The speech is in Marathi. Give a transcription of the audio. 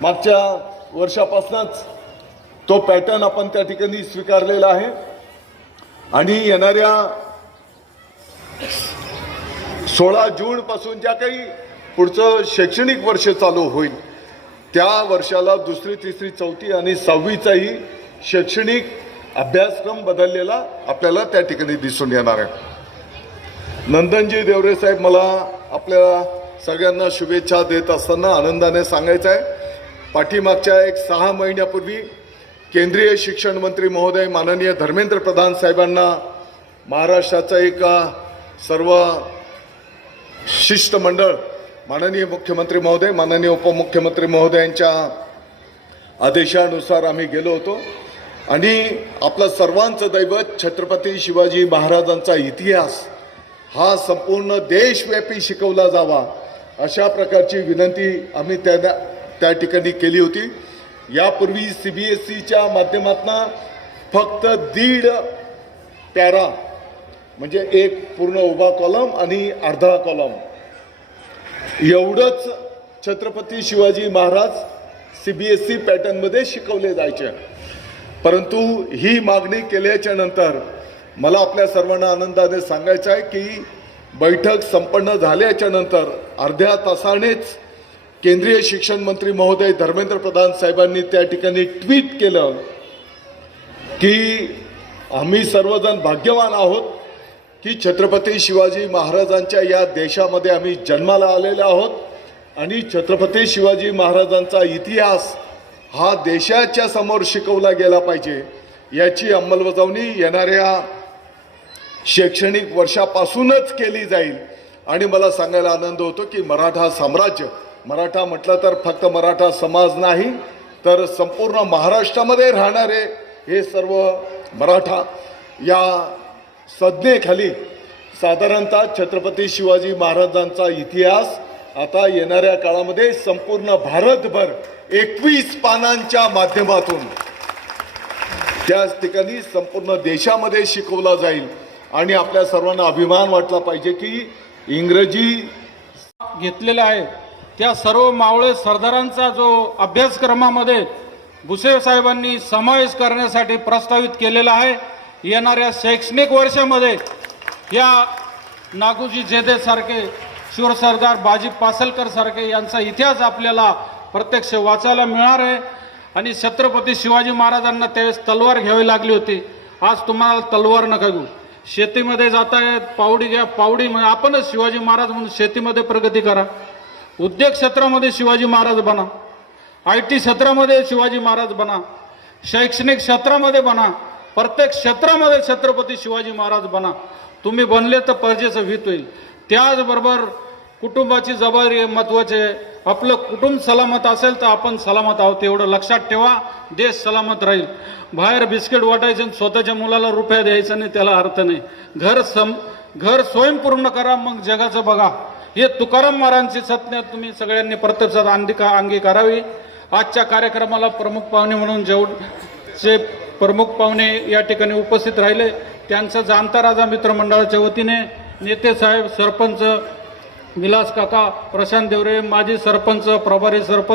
मागच्या वर्षापासूनच तो पॅटर्न आपण त्या ठिकाणी स्वीकारलेला आहे आणि येणाऱ्या 16 जून पासून ज्या काही पुढचं शैक्षणिक वर्ष चालू होईल त्या वर्षाला दुसरी तिसरी चौथी आणि 6वीचाही शैक्षणिक अभ्यासक्रम बदललेला आपल्याला त्या ठिकाणी दिसून येणार आहे। नंदनजी देवरे साहेब, मला आपल्या सगळ्यांना शुभेच्छा देत असताना आनंदाने सांगायचं आहे, पाठीमागच्या 6 महिन्यापूर्वी केंद्रीय शिक्षण मंत्री महोदय माननीय धर्मेंद्र प्रधान साहेबांना महाराष्ट्राचा एक सर्व शिष्टमंडळ माननीय मुख्यमंत्री महोदय माननीय उपमुख्यमंत्री महोदयांच्या आदेशानुसार आम्ही गेलो होतो आणि आपलं सर्वांचं दैवत छत्रपती शिवाजी महाराजांचा इतिहास हा संपूर्ण देशव्यापी शिकवला जावा अशा प्रकारची विनंती आम्ही त्या ठिकाणी केली होती। यापूर्वी CBSEच्या माध्यमातून फक्त 1.5 पॅरा म्हणजे एक पूर्ण उभा कॉलम आणि अर्धा कॉलम एवढंच छत्रपती शिवाजी महाराज CBSE पॅटर्नमध्ये शिकवले जायचे, परंतु ही मागणी केल्याच्या नंतर मला आपल्या सर्वांना आनंदाने सांगायचं आहे की बैठक संपन्न झाल्याच्या नंतर अर्ध्या तासानेच केंद्रीय शिक्षण मंत्री महोदय धर्मेंद्र प्रधान साहेबांनी त्या ठिकाणी ट्विट केलं की आम्ही सर्वजण भाग्यवान आहोत की छत्रपती शिवाजी महाराजांच्या या देशामध्ये आम्ही जन्माला आलेले आहोत आणि छत्रपती शिवाजी महाराजांचा इतिहास हा देशाच्या समोर शिकवला गेला पाहिजे, याची अंमलबजावणी येणाऱ्या शैक्षणिक वर्षापासूनच केली जाईल। आणि मला सांगायला आनंद होतो की मराठा साम्राज्य, मराठा म्हटलं तर फक्त मराठा समाज नाही तर संपूर्ण महाराष्ट्रामध्ये राहणारे हे सर्व मराठा या संज्ञेखाली साधारणतः छत्रपती शिवाजी महाराजांचा इतिहास आता येणाऱ्या काळामध्ये संपूर्ण भारतभर 21 पानांच्या माध्यमातून त्याच ठिकाणी संपूर्ण देशामध्ये शिकवला जाईल आणि आपल्या सर्वांना अभिमान वाटला पाहिजे की इंग्रजी घेतलेला आहे त्या सर्व मावळे सरदारांचा जो अभ्यासक्रमामध्ये भुसे साहेबांनी समावेश करण्यासाठी प्रस्तावित केलेला आहे। येणाऱ्या शैक्षणिक वर्षामध्ये या नागोजी जेधे सारखे शूर सरदार बाजी पासलकर सारखे यांचा इतिहास आपल्याला प्रत्यक्ष वाचायला मिळणार आहे आणि छत्रपती शिवाजी महाराजांना त्यावेळेस तलवार घ्यावी लागली होती, आज तुम्हाला तलवार नका घेऊ, शेतीमध्ये जातायत पावडी घ्या, पावडी म्हणजे आपणच शिवाजी महाराज म्हणून शेतीमध्ये प्रगती करा, उद्योग क्षेत्रामध्ये शिवाजी महाराज बना, IT क्षेत्रामध्ये शिवाजी महाराज बना, शैक्षणिक क्षेत्रामध्ये बना, प्रत्येक क्षेत्रामध्ये छत्रपती शिवाजी महाराज बना। तुम्ही बनले तर प्रजेचं हित होईल। त्याचबरोबर कुटुंबाची जबाबदारी महत्त्वाची आहे, आपलं कुटुंब सलामत असेल तर आपण सलामत आहोत एवढं लक्षात ठेवा, देश सलामत राहील। बाहेर बिस्किट वाटायचे आणि स्वतःच्या मुलाला रुपया द्यायचा नाही, त्याला अर्थ नाही। घर स्वयंपूर्ण करा मग जगाचं बघा, हे तुकाराम महाराजांची सत्य तुम्ही सगळ्यांनी प्रत्यक्षात अंगी करावी। आजच्या कार्यक्रमाला प्रमुख पाहुणे म्हणून जेवढे प्रमुख पाहुणे या ठिकाणी उपस्थित राहिले त्यांचं जाणता राजा मित्रमंडळाच्या वतीने नेते साहेब, सरपंच विलास काका, प्रशांत देवरे, माजी सरपंच, प्रभारी सरपंच